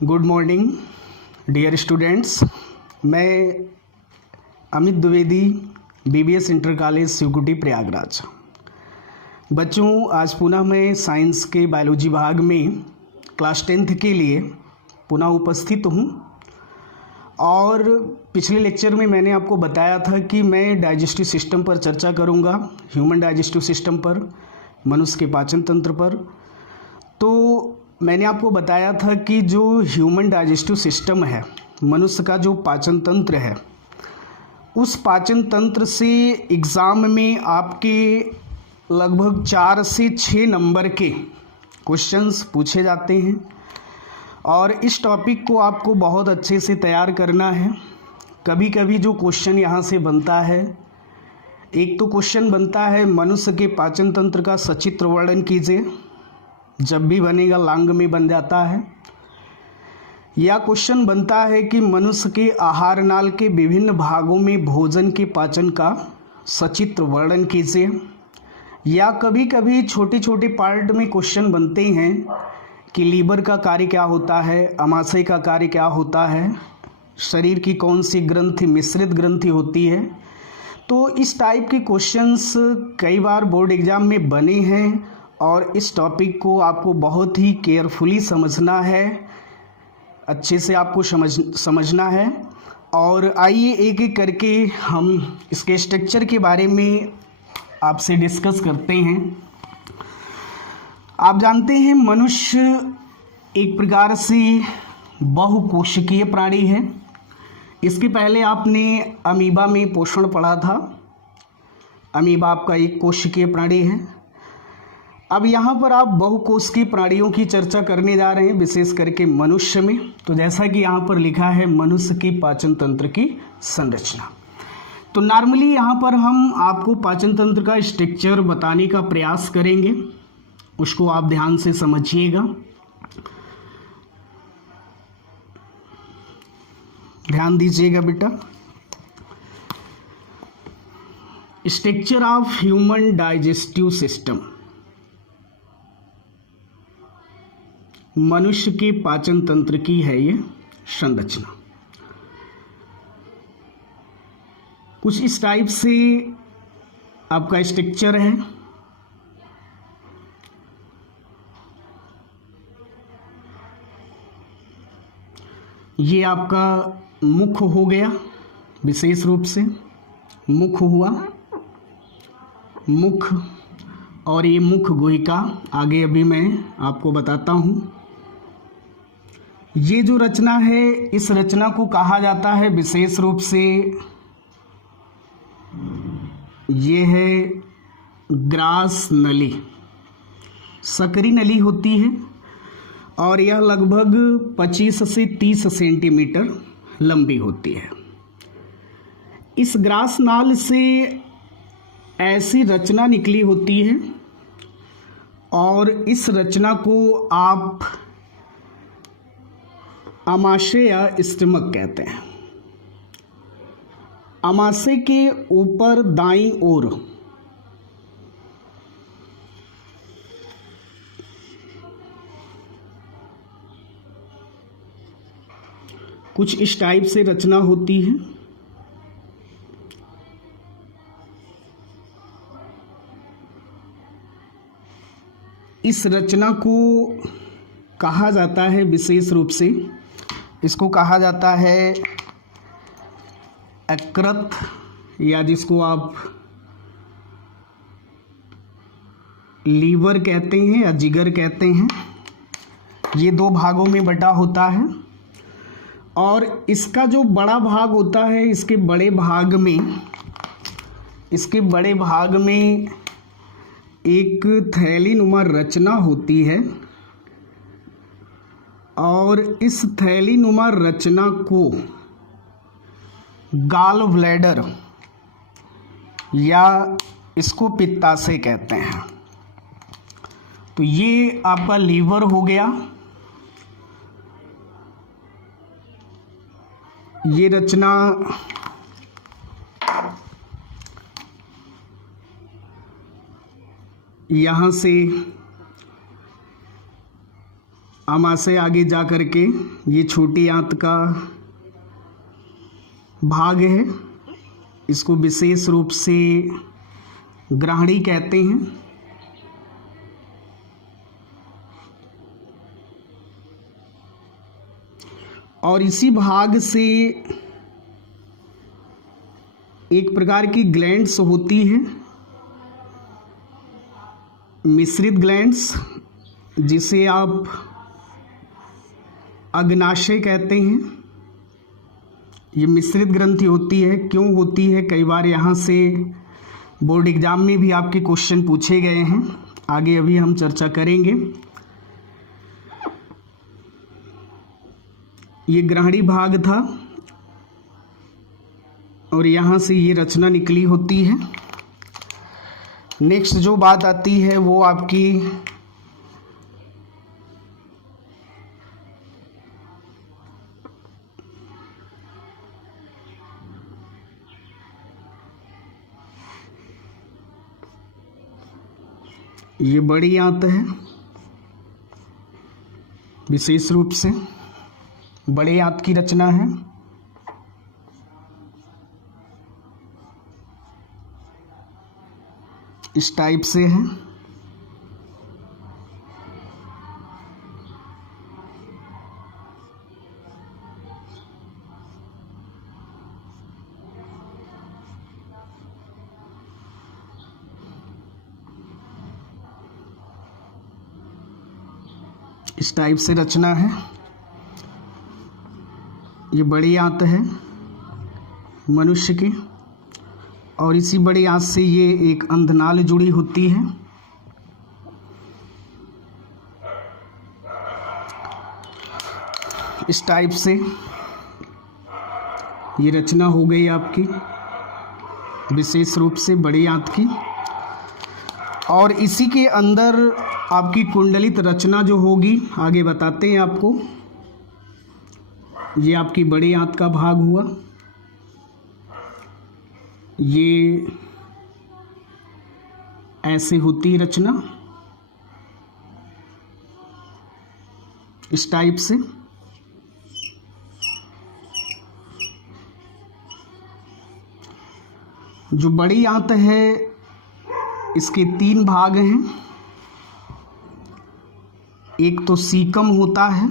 Good morning dear students. मैं Amit Dwivedi, BBS inter college Shivkuti Prayagraj. बच्चों, आज पुनः मैं साइंस के बायोलॉजी भाग में क्लास 10th के लिए पुनः उपस्थित हूँ। और पिछले लेक्चर में मैंने आपको बताया था कि मैं डाइजेस्टिव सिस्टम पर चर्चा करूँगा, ह्यूमन डाइजेस्टिव सिस्टम पर, मनुष्य के पाचन तंत्र पर। तो मैंने आपको बताया था कि जो ह्यूमन डाइजेस्टिव सिस्टम है, मनुष्य का जो पाचन तंत्र है, उस पाचन तंत्र से एग्ज़ाम में आपके लगभग 4 से 6 नंबर के क्वेश्चंस पूछे जाते हैं। और इस टॉपिक को आपको बहुत अच्छे से तैयार करना है। कभी कभी जो क्वेश्चन यहाँ से बनता है, एक तो क्वेश्चन बनता है मनुष्य के पाचन तंत्र का सचित्र वर्णन कीजिए, जब भी बनेगा लांग में बन जाता है। या क्वेश्चन बनता है कि मनुष्य के आहार नाल के विभिन्न भागों में भोजन के पाचन का सचित्र वर्णन कीजिए। या कभी कभी छोटे छोटे पार्ट में क्वेश्चन बनते हैं कि लीवर का कार्य क्या होता है, अमाशय का कार्य क्या होता है, शरीर की कौन सी ग्रंथि मिश्रित ग्रंथि होती है। तो इस टाइप के क्वेश्चंस कई बार बोर्ड एग्जाम में बने हैं और इस टॉपिक को आपको बहुत ही केयरफुली समझना है, अच्छे से आपको समझना है। और आइए एक एक करके हम इसके स्ट्रक्चर के बारे में आपसे डिस्कस करते हैं। आप जानते हैं मनुष्य एक प्रकार से बहुकोशिकीय प्राणी है। इसके पहले आपने अमीबा में पोषण पढ़ा था। अमीबा आपका एक कोशिकीय प्राणी है। अब यहाँ पर आप बहुकोशिकीय प्राणियों की चर्चा करने जा रहे हैं, विशेष करके मनुष्य में। तो जैसा कि यहाँ पर लिखा है मनुष्य की पाचन तंत्र की संरचना। तो नॉर्मली यहाँ पर हम आपको पाचन तंत्र का स्ट्रक्चर बताने का प्रयास करेंगे, उसको आप ध्यान से समझिएगा। ध्यान दीजिएगा बेटा। Structure of human digestive system, मनुष्य के पाचन तंत्र की है ये संरचना। कुछ इस टाइप से आपका स्ट्रक्चर है। ये आपका मुख हो गया, विशेष रूप से मुख हुआ, मुख। और ये मुख गुहिका आगे अभी मैं आपको बताता हूँ। ये जो रचना है, इस रचना को कहा जाता है विशेष रूप से, ये है ग्रास नली, सकरी नली होती है। और यह लगभग 25 से 30 सेंटीमीटर लंबी होती है। इस ग्रास नाल से ऐसी रचना निकली होती है और इस रचना को आप अमाशय या स्टमक कहते हैं। अमाशय के ऊपर दाईं ओर कुछ इस टाइप से रचना होती है। इस रचना को कहा जाता है विशेष रूप से, इसको कहा जाता है यकृत, या जिसको आप लीवर कहते हैं या जिगर कहते हैं। ये 2 भागों में बटा होता है। और इसका जो बड़ा भाग होता है, इसके बड़े भाग में एक थैलीनुमा रचना होती है। और इस थैलीनुमा रचना को गॉल ब्लैडर या इसको पित्ताशय कहते हैं। तो ये आपका लीवर हो गया। ये रचना यहाँ से आमाशय आगे जा कर के ये छोटी आंत का भाग है, इसको विशेष रूप से ग्राहणी कहते हैं। और इसी भाग से एक प्रकार की ग्लैंड्स होती हैं, मिश्रित ग्लैंड्स, जिसे आप अग्नाशय कहते हैं। ये मिश्रित ग्रंथि होती है। क्यों होती है? कई बार यहाँ से बोर्ड एग्जाम में भी आपके क्वेश्चन पूछे गए हैं, आगे अभी हम चर्चा करेंगे। ये ग्राहणी भाग था और यहाँ से ये रचना निकली होती है। नेक्स्ट जो बात आती है वो आपकी ये बड़ी आंत है, विशेष रूप से बड़े आंत की रचना है। इस टाइप से है। इस टाइप से रचना है। ये बड़ी आंत है मनुष्य की, और इसी बड़ी आंत से ये एक अंधनाल जुड़ी होती है। इस टाइप से ये रचना हो गई आपकी, विशेष रूप से बड़ी आंत की। और इसी के अंदर आपकी कुंडलित रचना जो होगी, आगे बताते हैं आपको। ये आपकी बड़ी आंत का भाग हुआ। ये ऐसे होती है रचना, इस टाइप से। जो बड़ी आंत है इसके 3 भाग हैं। एक तो सीकम होता है,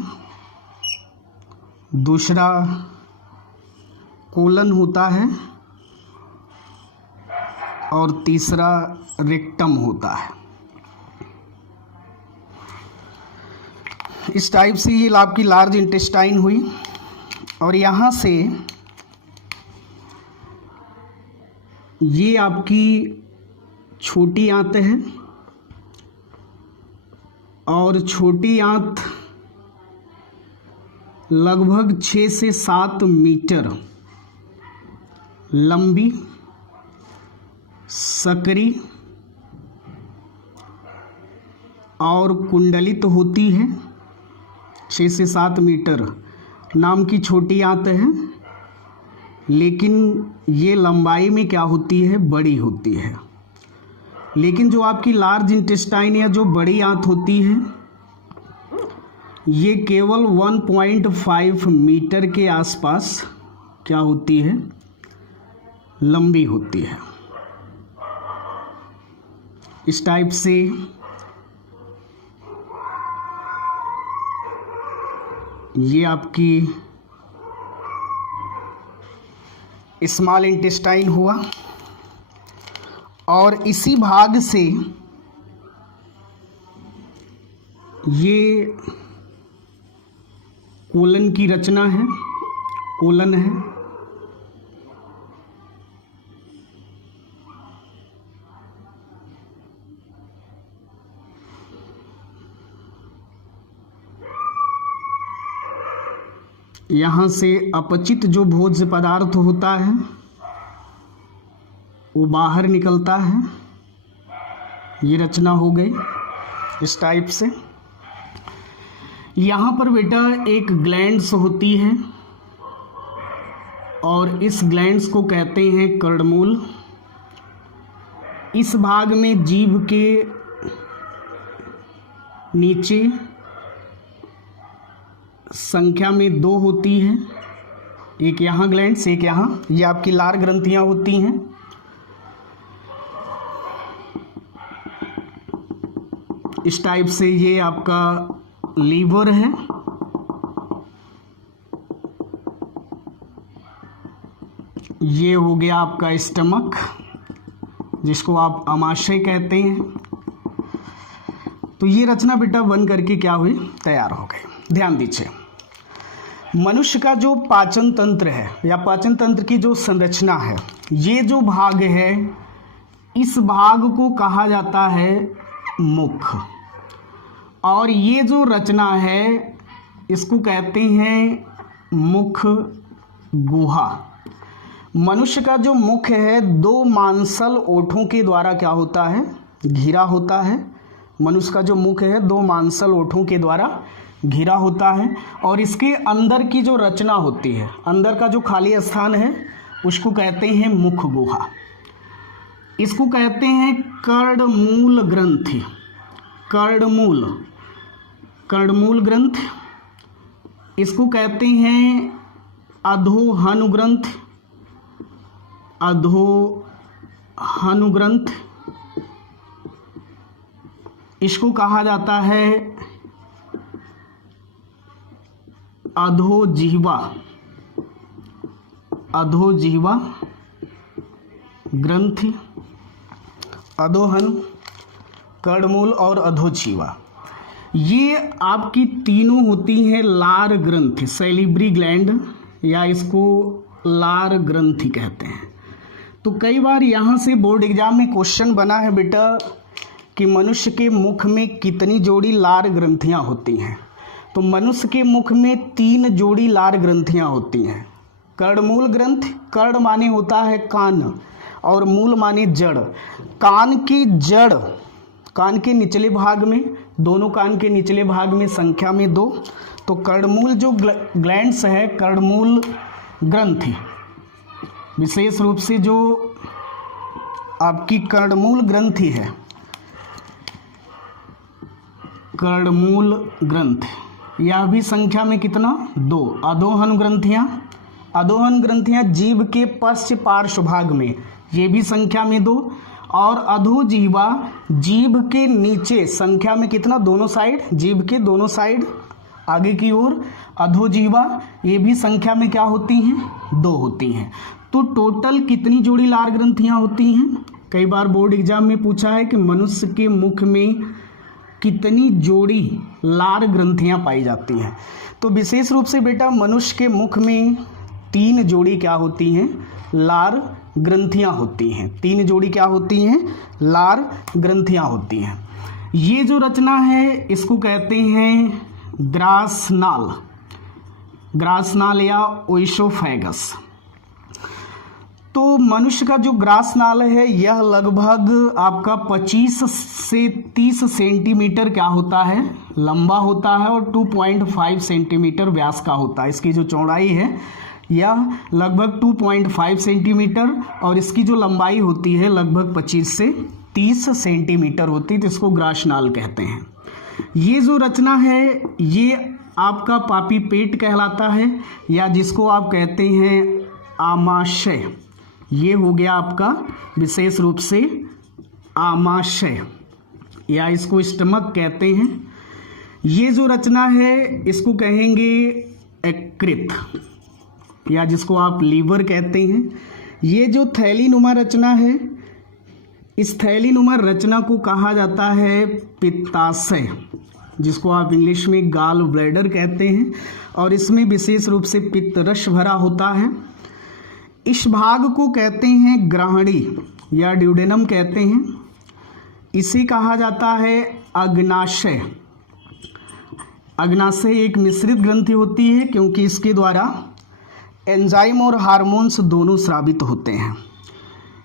दूसरा कोलन होता है, और तीसरा रेक्टम होता है। इस टाइप से ये आपकी लार्ज इंटेस्टाइन हुई। और यहाँ से ये आपकी छोटी आंत है, और छोटी आंत लगभग 6 से 7 मीटर लंबी, सकरी और कुंडलित होती है। 6 से 7 मीटर नाम की छोटी आंत है, लेकिन ये लंबाई में क्या होती है? बड़ी होती है। लेकिन जो आपकी लार्ज इंटेस्टाइन या जो बड़ी आंत होती है, ये केवल 1.5 मीटर के आसपास क्या होती है? लंबी होती है। इस टाइप से ये आपकी स्मॉल इंटेस्टाइन हुआ। और इसी भाग से ये कोलन की रचना है, कोलन है। यहाँ से अपचित जो भोज्य पदार्थ होता है वो बाहर निकलता है। ये रचना हो गई इस टाइप से। यहाँ पर बेटा एक ग्लैंड्स होती है और इस ग्लैंड्स को कहते हैं कर्णमूल। इस भाग में जीभ के नीचे संख्या में 2 होती है, एक यहाँ ग्लैंड्स एक यहाँ, ये आपकी लार ग्रंथियाँ होती हैं। इस टाइप से ये आपका लीवर है, ये हो गया आपका स्टमक जिसको आप आमाशय कहते हैं। तो ये रचना बेटा बन करके क्या हुई, तैयार हो गई। ध्यान दीजिए, मनुष्य का जो पाचन तंत्र है या पाचन तंत्र की जो संरचना है, ये जो भाग है इस भाग को कहा जाता है मुख, और ये जो रचना है इसको कहते हैं मुख गुहा। मनुष्य का जो मुख है 2 मांसल ओठों के द्वारा क्या होता है, घिरा होता है। मनुष्य का जो मुख है 2 मांसल ओठों के द्वारा घिरा होता है, और इसके अंदर की जो रचना होती है, अंदर का जो खाली स्थान है उसको कहते हैं मुख गुहा। इसको कहते हैं कर्णमूल ग्रंथि, कर्णमूल ग्रंथ। इसको कहते हैं अधोहनुग्रंथ, इसको कहा जाता है अधोजिह्वा ग्रंथि। अधोहन, कर्णमूल और अधोजिह्वा, ये आपकी तीनों होती हैं लार ग्रंथि, सैलिब्री ग्लैंड, या इसको लार ग्रंथि कहते हैं। तो कई बार यहाँ से बोर्ड एग्जाम में क्वेश्चन बना है बेटा कि मनुष्य के मुख में कितनी जोड़ी लार ग्रंथियाँ होती हैं। तो मनुष्य के मुख में 3 जोड़ी लार ग्रंथियाँ होती हैं। कर्णमूल ग्रंथ, कर्ण माने होता है कान और मूल माने जड़। कान की जड़, कान के निचले भाग में, दोनों कान के निचले भाग में संख्या में 2। तो कर्णमूल जो ग्लैंड्स है, कर्णमूल ग्रंथि, विशेष रूप से जो आपकी कर्णमूल ग्रंथि है, कर्णमूल ग्रंथ, यह भी संख्या में कितना, 2। अधोहन ग्रंथियां जीभ के पश्च पार्श्व भाग में, ये भी संख्या में 2। और अधोजिह्वा जीभ के नीचे, संख्या में कितना, दोनों साइड, जीभ के दोनों साइड आगे की ओर अधोजिह्वा, ये भी संख्या में क्या होती हैं, 2 होती हैं। तो टोटल कितनी जोड़ी लार ग्रंथियां होती हैं? कई बार बोर्ड एग्जाम में पूछा है कि मनुष्य के मुख में कितनी जोड़ी लार ग्रंथियां पाई जाती हैं। तो विशेष रूप से बेटा मनुष्य के मुख में 3 जोड़ी क्या होती हैं, लार ग्रंथियां होती हैं। 3 जोड़ी क्या होती हैं, लार ग्रंथियां होती हैं। ये जो रचना है इसको कहते हैं ग्रासनाल या ओइसोफेगस। तो मनुष्य का जो ग्रासनाल है यह लगभग आपका 25 से 30 सेंटीमीटर क्या होता है, लंबा होता है, और 2.5 सेंटीमीटर व्यास का होता है। इसकी जो चौड़ाई है यह लगभग 2.5 सेंटीमीटर, और इसकी जो लंबाई होती है लगभग 25 से 30 सेंटीमीटर होती है। तो इसको ग्रासनाल कहते हैं। ये जो रचना है ये आपका पापी पेट कहलाता है, या जिसको आप कहते हैं आमाशय। ये हो गया आपका विशेष रूप से आमाशय, या इसको स्टमक कहते हैं। ये जो रचना है इसको कहेंगे यकृत, या जिसको आप लीवर कहते हैं। ये जो थैलीनुमा रचना है, इस थैलीनुमा रचना को कहा जाता है पित्ताशय, जिसको आप इंग्लिश में गॉल ब्लैडर कहते हैं, और इसमें विशेष रूप से पित्त रस भरा होता है। इस भाग को कहते हैं ग्राहणी या ड्यूडेनम कहते हैं। इसे कहा जाता है अग्नाशय। अग्नाशय एक मिश्रित ग्रंथि होती है, क्योंकि इसके द्वारा एंजाइम और हार्मोन्स दोनों स्रावित होते हैं।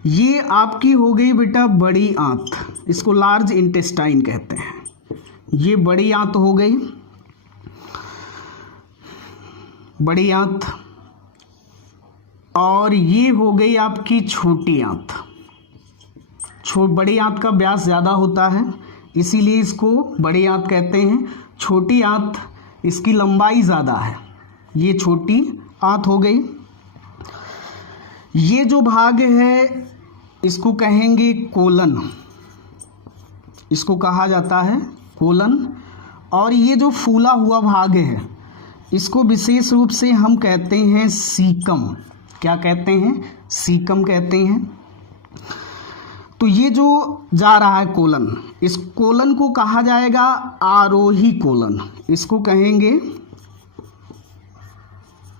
ये आपकी हो गई बेटा बड़ी आंत, इसको लार्ज इंटेस्टाइन कहते हैं। ये बड़ी आंत हो गई, बड़ी आंत, और ये हो गई आपकी छोटी आंत। बड़ी आंत का व्यास ज़्यादा होता है, इसीलिए इसको बड़ी आंत कहते हैं। छोटी आंत इसकी लंबाई ज़्यादा है, ये छोटी आंत हो गई। ये जो भाग है इसको कहेंगे कोलन, इसको कहा जाता है कोलन। और ये जो फूला हुआ भाग है इसको विशेष रूप से हम कहते हैं सीकम। क्या कहते हैं? सीकम कहते हैं। तो ये जो जा रहा है कोलन, इस कोलन को कहा जाएगा आरोही कोलन, इसको कहेंगे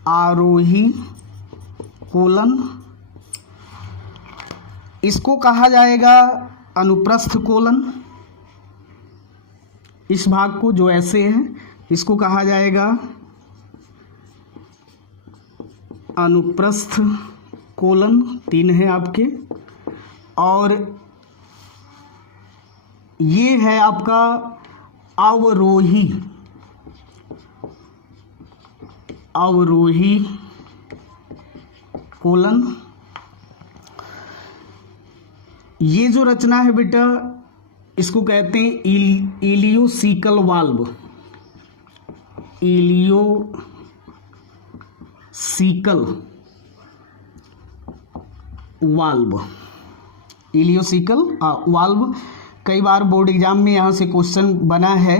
आरोही कोलन। इसको कहा जाएगा अनुप्रस्थ कोलन। इस भाग को जो ऐसे है इसको कहा जाएगा अनुप्रस्थ कोलन। 3 है आपके। और ये है आपका अवरोही कोलन। ये जो रचना है बेटा इसको कहते हैं इलियोसिकल वाल्व। Ileocaecal valve. कई बार बोर्ड एग्जाम में यहाँ से क्वेश्चन बना है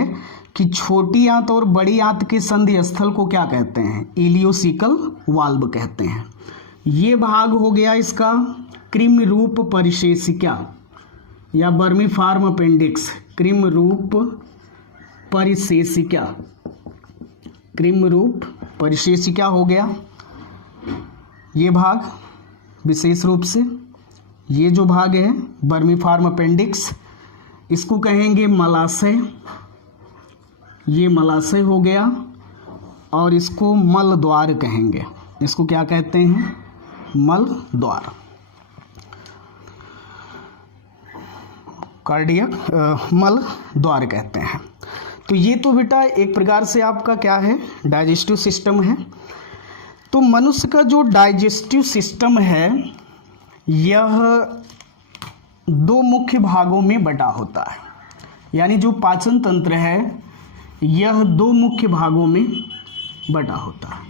कि छोटी आंत और बड़ी आंत के संधि स्थल को क्या कहते हैं? इलियोसिकल वाल्व कहते हैं। ये भाग हो गया इसका कृमि रूप परिशेषिका या वर्मीफॉर्म अपेंडिक्स। कृमि रूप परिशेषिका हो गया ये भाग विशेष रूप से। ये जो भाग है वर्मीफॉर्म अपेंडिक्स, इसको कहेंगे मलाशय। ये मलाशय हो गया। और इसको मल द्वार कहेंगे। इसको क्या कहते हैं? मल द्वार, कार्डियक मल द्वार कहते हैं। तो ये तो बेटा एक प्रकार से आपका क्या है? डाइजेस्टिव सिस्टम है। तो मनुष्य का जो डाइजेस्टिव सिस्टम है यह 2 मुख्य भागों में बटा होता है। यानी जो पाचन तंत्र है यह 2 मुख्य भागों में बटा होता है।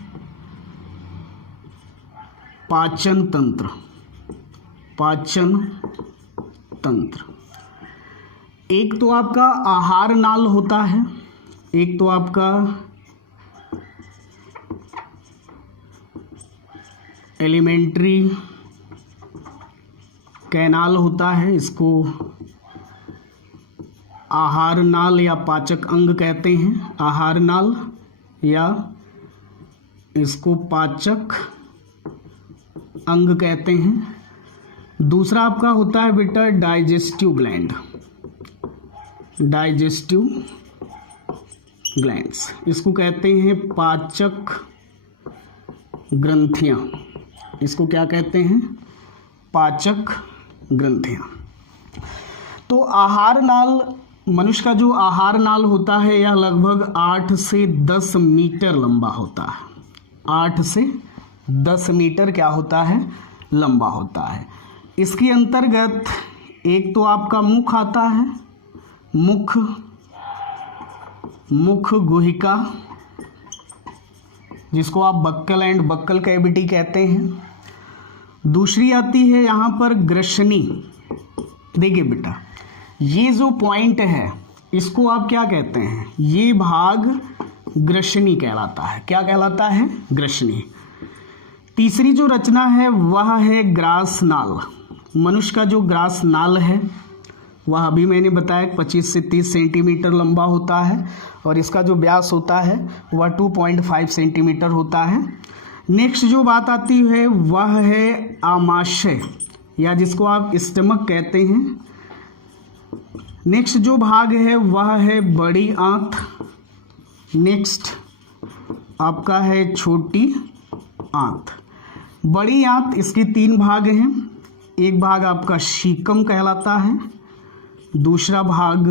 पाचन तंत्र एक तो आपका आहार नाल होता है, एक तो आपका एलिमेंट्री कैनाल होता है। इसको आहार नाल या पाचक अंग कहते हैं। आहार नाल या इसको पाचक अंग कहते हैं। दूसरा आपका होता है बेटा डाइजेस्टिव ग्लैंड्स। इसको कहते हैं पाचक ग्रंथियां। इसको क्या कहते हैं? पाचक ग्रंथियां। तो आहार नाल, मनुष्य का जो आहार नाल होता है यह लगभग 8 से 10 मीटर लंबा होता है। 8 से 10 मीटर क्या होता है? लंबा होता है। इसके अंतर्गत एक तो आपका मुख आता है, मुख गुहिका, जिसको आप बक्कल एंड बक्कल कैविटी कहते हैं। दूसरी आती है यहाँ पर ग्रसनी। देखिए बेटा ये जो पॉइंट है इसको आप क्या कहते हैं? ये भाग ग्रसनी कहलाता है। क्या कहलाता है? ग्रसनी। तीसरी जो रचना है वह है ग्रास नाल। मनुष्य का जो ग्रास नाल है वह अभी मैंने बताया 25 से 30 सेंटीमीटर लंबा होता है और इसका जो व्यास होता है वह 2.5 सेंटीमीटर होता है। नेक्स्ट जो बात आती है वह है आमाशय या जिसको आप स्टमक कहते हैं। नेक्स्ट जो भाग है वह है बड़ी आंत। नेक्स्ट आपका है छोटी आंत। बड़ी आंत इसके 3 भाग हैं। एक भाग आपका शीकम कहलाता है, दूसरा भाग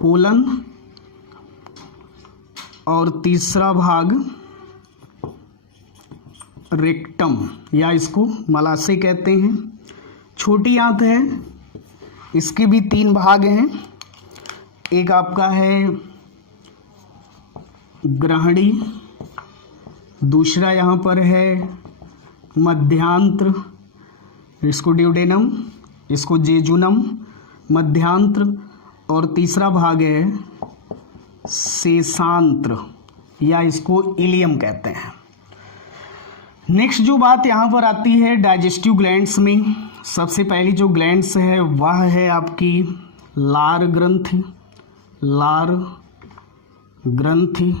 कोलन और तीसरा भाग रेक्टम या इसको मलाशय कहते हैं। छोटी आंत है, इसके भी 3 भाग हैं। एक आपका है ग्रहणी, दूसरा यहाँ पर है मध्यांत्र, इसको ड्यूडेनम, इसको जेजुनम, मध्यांत्र, और तीसरा भाग है शेषांत्र या इसको इलियम कहते हैं। नेक्स्ट जो बात यहाँ पर आती है डाइजेस्टिव ग्लैंड्स में, सबसे पहली जो ग्लैंड्स है वह है आपकी लार ग्रंथि। लार ग्रंथि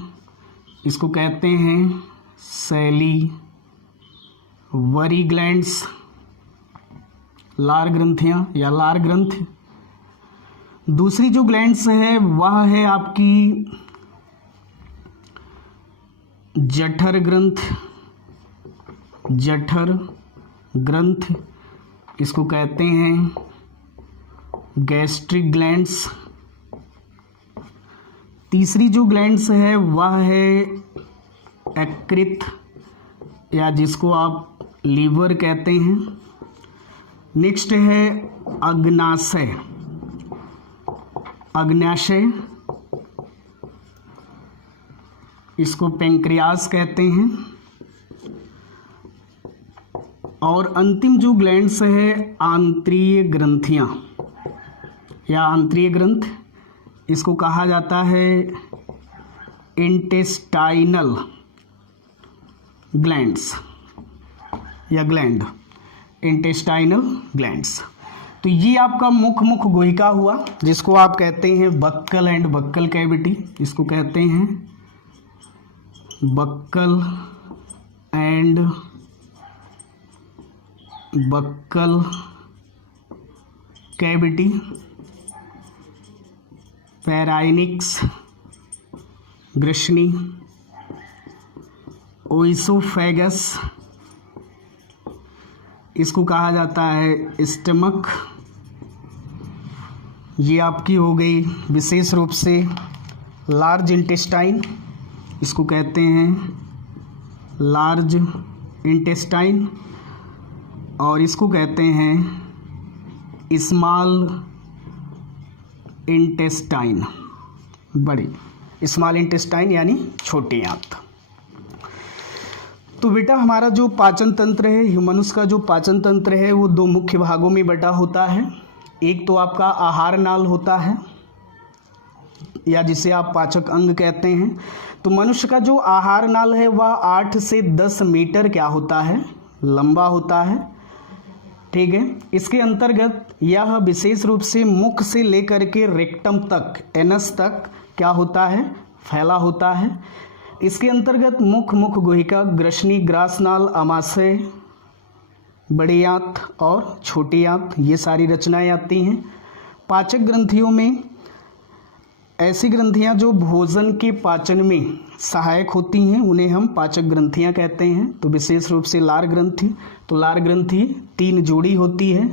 इसको कहते हैं सैली वरी ग्लैंड्स, लार ग्रंथियाँ या लार ग्रंथि। दूसरी जो ग्लैंड्स है वह है आपकी जठर ग्रंथ। जठर ग्रंथ इसको कहते हैं गैस्ट्रिक ग्लैंड्स। तीसरी जो ग्लैंड्स है वह है यकृत या जिसको आप लीवर कहते हैं। नेक्स्ट है अग्नाशय। अग्नाशय इसको पैंक्रियास कहते हैं। और अंतिम जो ग्लैंड्स है आंतरीय ग्रंथियां या आंतरीय ग्रंथ, इसको कहा जाता है इंटेस्टाइनल ग्लैंड्स या ग्लैंड, इंटेस्टाइनल ग्लैंड्स। तो ये आपका मुख गुहिका हुआ, जिसको आप कहते हैं बक्कल एंड बक्कल कैविटी। इसको कहते हैं buccal and buccal cavity. Pharynx, ग्रसनी, ओइसोफेगस इसको कहा जाता है स्टमक। ये आपकी हो गई विशेष रूप से लार्ज इंटेस्टाइन, इसको कहते हैं लार्ज इंटेस्टाइन, और इसको कहते हैं स्मॉल इंटेस्टाइन, बड़ी स्मॉल इंटेस्टाइन यानी छोटी आंत। तो बेटा हमारा जो पाचन तंत्र है, मनुष्य का जो पाचन तंत्र है वो दो मुख्य भागों में बटा होता है। एक तो आपका आहार नाल होता है या जिसे आप पाचक अंग कहते हैं। तो मनुष्य का जो आहार नाल है वह 8 से 10 मीटर क्या होता है, लंबा होता है। ठीक है, इसके अंतर्गत यह विशेष रूप से मुख से लेकर के रेक्टम तक, एनस तक क्या होता है, फैला होता है। इसके अंतर्गत मुख गुहिका, ग्रसनी, ग्रासनाल, आमाशय, बड़ी आंत और छोटी आंत, ये सारी रचनाएं आती हैं। पाचक ग्रंथियों में ऐसी ग्रंथियां जो भोजन के पाचन में सहायक होती हैं उन्हें हम पाचक ग्रंथियां कहते हैं। तो विशेष रूप से लार ग्रंथि, तो लार ग्रंथि 3 जोड़ी होती है,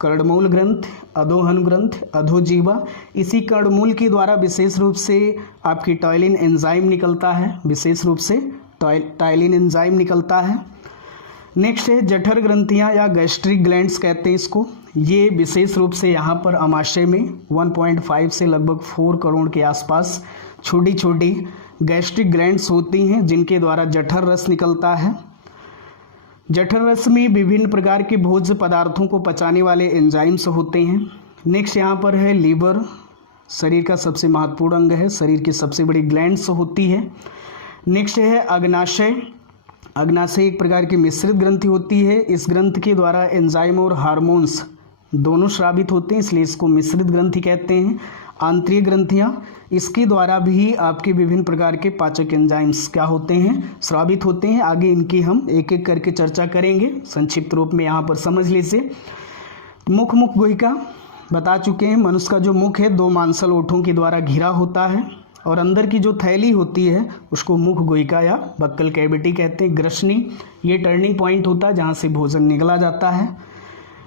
कर्णमूल ग्रंथ, अधोहन ग्रंथ, अधोजीवा। इसी कर्णमूल के द्वारा विशेष रूप से आपकी टाइलिन एंजाइम निकलता है, विशेष रूप से टाइलिन एंजाइम निकलता है। नेक्स्ट है जठर ग्रंथियां या गैस्ट्रिक ग्लैंड्स कहते हैं इसको। ये विशेष रूप से यहाँ पर आमाशय में 1.5 से लगभग 4 करोड़ के आसपास छोटी छोटी गैस्ट्रिक ग्लैंड्स होती हैं जिनके द्वारा जठर रस निकलता है। जठर रस में विभिन्न प्रकार के भोज्य पदार्थों को पचाने वाले एंजाइम्स होते हैं। नेक्स्ट यहाँ पर है लीवर, शरीर का सबसे महत्वपूर्ण अंग है, शरीर की सबसे बड़ी ग्लैंड्स होती है। नेक्स्ट है अग्नाशय। अग्नाशय एक प्रकार की मिश्रित ग्रंथि होती है। इस ग्रंथि के द्वारा एंजाइम और हार्मोन्स दोनों स्रावित होते हैं, इसलिए इसको मिश्रित ग्रंथि कहते हैं। आंतरीय ग्रंथियां, इसके द्वारा भी आपके विभिन्न प्रकार के पाचक एंजाइम्स क्या होते हैं, स्रावित होते हैं। आगे इनकी हम एक एक करके चर्चा करेंगे, संक्षिप्त रूप में यहाँ पर समझ लीजिए। मुख गुहिका बता चुके हैं। मनुष्य का जो मुख है 2 मांसल ओठों के द्वारा घिरा होता है और अंदर की जो थैली होती है उसको मुख गुहिका या बक्कल कैविटी कहते हैं। ग्रसनी, ये टर्निंग पॉइंट होता है जहाँ से भोजन निकला जाता है।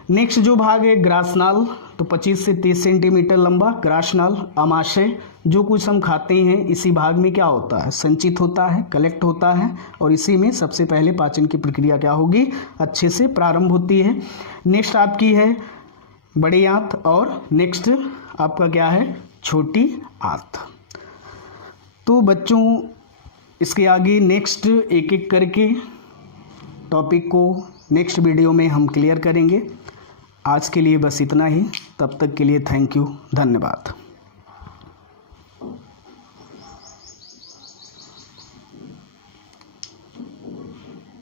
नेक्स्ट जो भाग है ग्रासनाल, तो 25 से 30 सेंटीमीटर लंबा ग्रासनाल। आमाशय, जो कुछ हम खाते हैं इसी भाग में क्या होता है, संचित होता है, कलेक्ट होता है, और इसी में सबसे पहले पाचन की प्रक्रिया क्या होगी, अच्छे से प्रारंभ होती है। नेक्स्ट आपकी है बड़ी आंत और नेक्स्ट आपका क्या है, छोटी आंत। तो बच्चों इसके आगे नेक्स्ट एक एक करके टॉपिक को नेक्स्ट वीडियो में हम क्लियर करेंगे। आज के लिए बस इतना ही। तब तक के लिए थैंक यू, धन्यवाद।